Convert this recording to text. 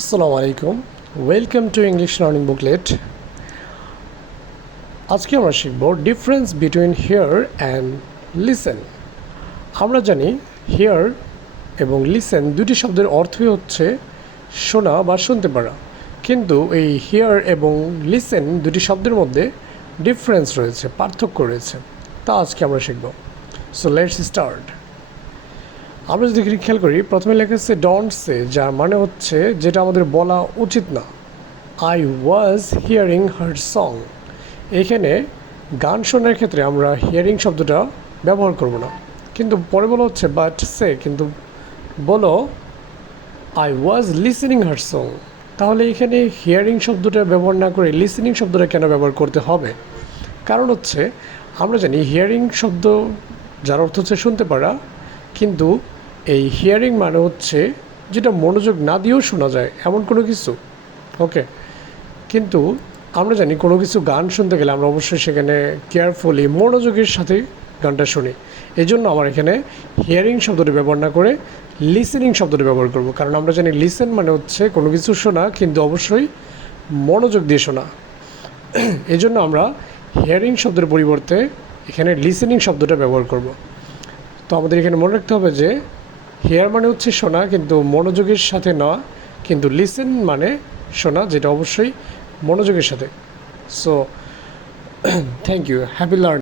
আসসালামু আলাইকুম, welcome to English learning booklet. আজকে আমরা শিখব difference between here and listen. আমরা জানি হিয়ার এবং লিসেন দুটি শব্দের অর্থই হচ্ছে শোনা বা শুনতে পারা, কিন্তু এই হিয়ার এবং লিসেন দুটি শব্দের মধ্যে ডিফারেন্স রয়েছে, পার্থক্য রয়েছে। তা আজকে আমরা শিখব। So let's start. আমরা যদি খেয়াল করি, প্রথমে লেখা আছে ডোন্ট সে, যার মানে হচ্ছে যেটা আমাদের বলা উচিত না। I was hearing her song. এখানে গান শোনার ক্ষেত্রে আমরা হিয়ারিং শব্দটা ব্যবহার করব না, কিন্তু পরে বলা হচ্ছে বাট সে, কিন্তু বলো I was listening her song. তাহলে এখানে হিয়ারিং শব্দটা ব্যবহার না করে লিসেনিং শব্দটা কেন ব্যবহার করতে হবে? কারণ হচ্ছে আমরা জানি হিয়ারিং শব্দ যার অর্থ হচ্ছে শুনতে পারা, কিন্তু এই হিয়ারিং মানে হচ্ছে যেটা মনোযোগ না দিয়েও শোনা যায় এমন কোনো কিছু। ওকে, কিন্তু আমরা জানি কোনো কিছু গান শুনতে গেলে আমরা অবশ্যই সেখানে কেয়ারফুলি মনোযোগের সাথে গানটা শুনি। এই জন্য আমার এখানে হিয়ারিং শব্দটি ব্যবহার না করে লিসেনিং শব্দটি ব্যবহার করব, কারণ আমরা জানি লিসেন মানে হচ্ছে কোনো কিছু শোনা, কিন্তু অবশ্যই মনোযোগ দিয়ে শোনা। এই জন্য আমরা হিয়ারিং শব্দের পরিবর্তে এখানে লিসেনিং শব্দটা ব্যবহার করব। তো আমাদের এখানে মনে রাখতে হবে যে হিয়ার মানে হচ্ছে শোনা, কিন্তু মনোযোগের সাথে না, কিন্তু লিসেন মানে শোনা, যেটা অবশ্যই মনোযোগের সাথে। So thank you, happy learn.